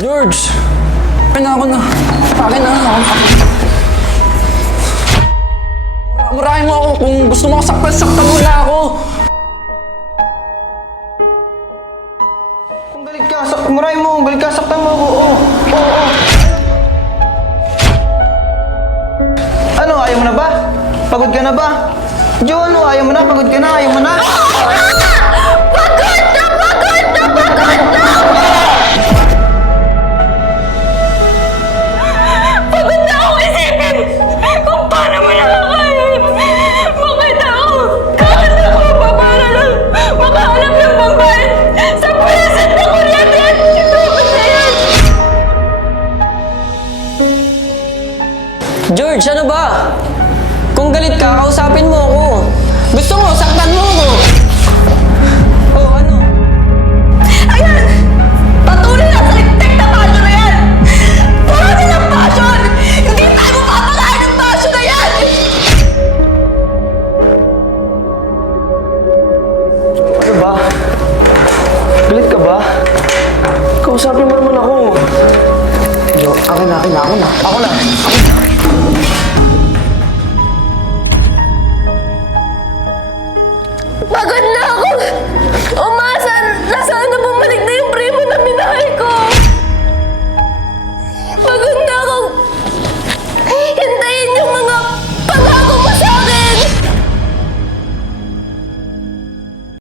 George! Akin na ako na. Akin na ako. Murahin mo ako. Kung gusto mo ako saktan mo na ako. Kung galit ka, murahin mo. Galit ka, saktan mo ako. Oo. Ano, ayaw mo na ba? Pagod ka na ba? Jo, ano, ayaw mo na? Pagod ka na? Ayaw mo na? Pagod na! Pagod na ako isipin kung paano mo nakakain. Bakit ako? Kahit ako para lang makahanap ng pambayad sa present na kuryente at sinubot na yan. George, ano ba? Kung galit ka, kausapin mo ako. Gusto mo, saktan mo ako. Oh, ano? Ayan! Patuloy na sa lintik na passion na yan! Puro nilang passion! Hindi tayo mapapakain ng passion na yan! Ano ba? Galit ka ba? Kausapin mo naman ako. Jo, ako na.